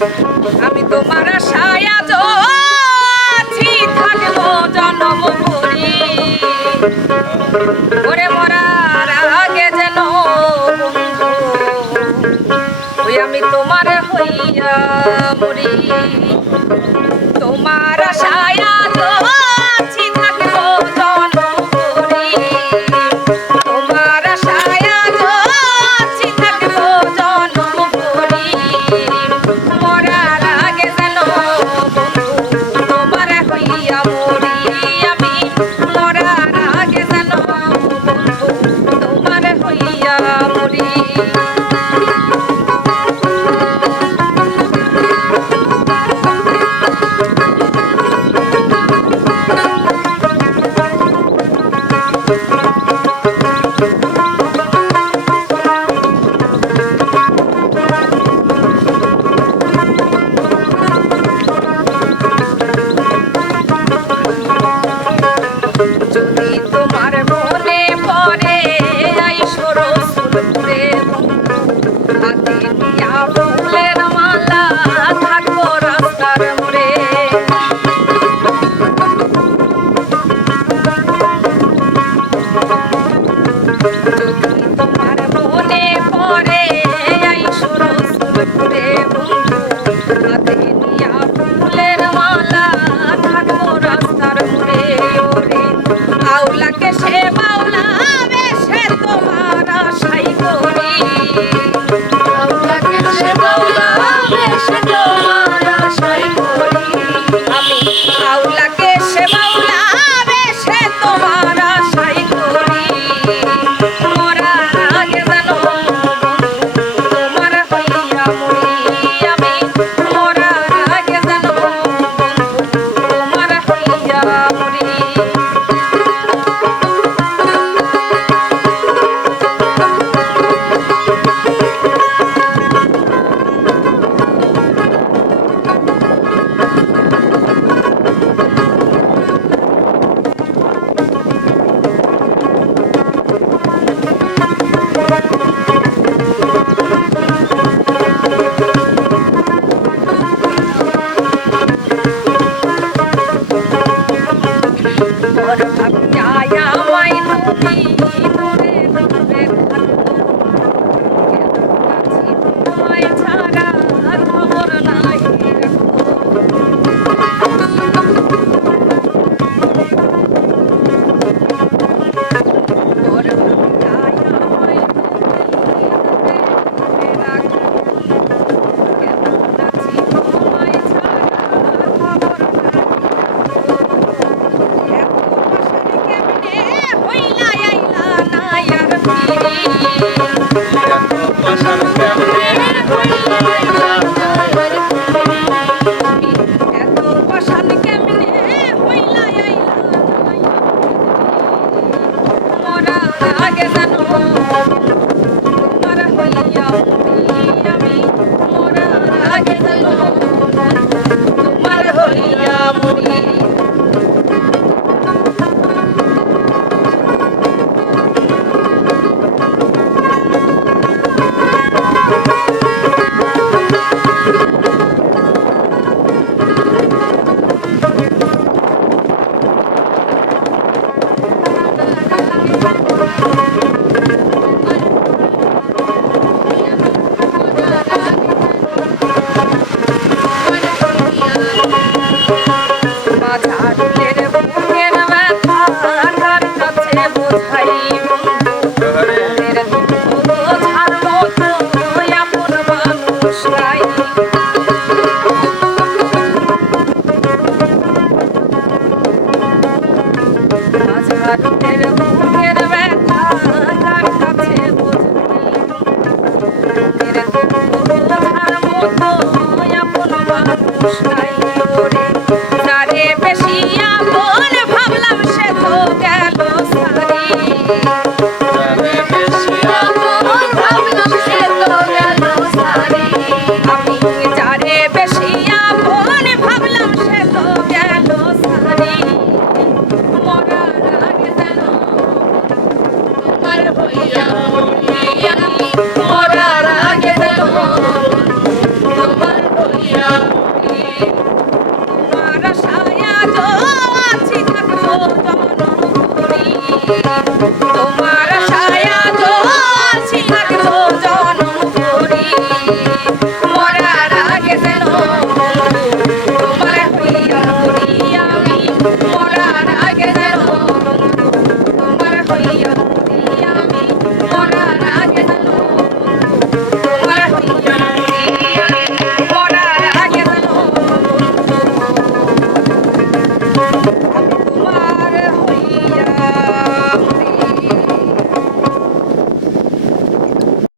আমি তোমার আশায় আজ আছি, থাকবো জন্ম ভরি। ওরে মরার আগে যেন বন্ধু ওই আমি তোমার হইয়া মরি। তোমার আশায় আজ আছি, থাকবো জন্ম ভরি। তোমার আশায় আজ আছি, থাকবো জন্ম ভরি। মরার আগে যেন বন্ধু তোমার হইয়া মরি। আমি মরার আগে যেন বন্ধু তোমার হইয়া মরি। যদি তোমার মনে পড়ে আইসো রসুলপুরে বন্ধু, হাতে নিয়া ফুলের মালা থাকবো রাস্তার মোড়ে। যদি তোমার মনে পড়ে আইসো রসুলপুরে বন্ধু, হাতে নিয়া ফুলের মালা থাকবো রাস্তার মোড়ে। ওরে আউলাকে সে বাউলা বেশে তোমার আশাই করি। আউলাকে সে বাউলা বেশে তোমার আশাই করি। আমি আউলাকে সে বাউলা বেশে তোমার আশাই করি। মরার আগে যেন বন্ধু তোমার হইয়া মরি। আমি মরার আগে যেন বন্ধু তোমার হইয়া মরি। তোর ভাবনায় আমায় তুমি দূরে দূরে থাকো, কেন আছি তোমায় ছাড়া খবর নাই রাখো। তোর ভাবনায় আমায় তুমি দূরে দূরে রাখো, কেন আছি তোমায় ছাড়া খবর নাই রাখো। এত পাশানি কেমনে হইলা আইলা না আর ফিরি। এত পাশানি কেমনে হইলা আইলা না আর ফিরি। আমি এত পাশানি কেমনে হইলা আইলা না আর ফিরি। মরার আগে যেন তোমার হইয়া মরি। আমি মরার আগে যেন তোমার হইয়া মরি। মাঝারের বুকের ব্যথা কার কাছে বোঝাই বন্ধু, মনের দুঃখ বোঝার মতো আপন মানুষ নাই।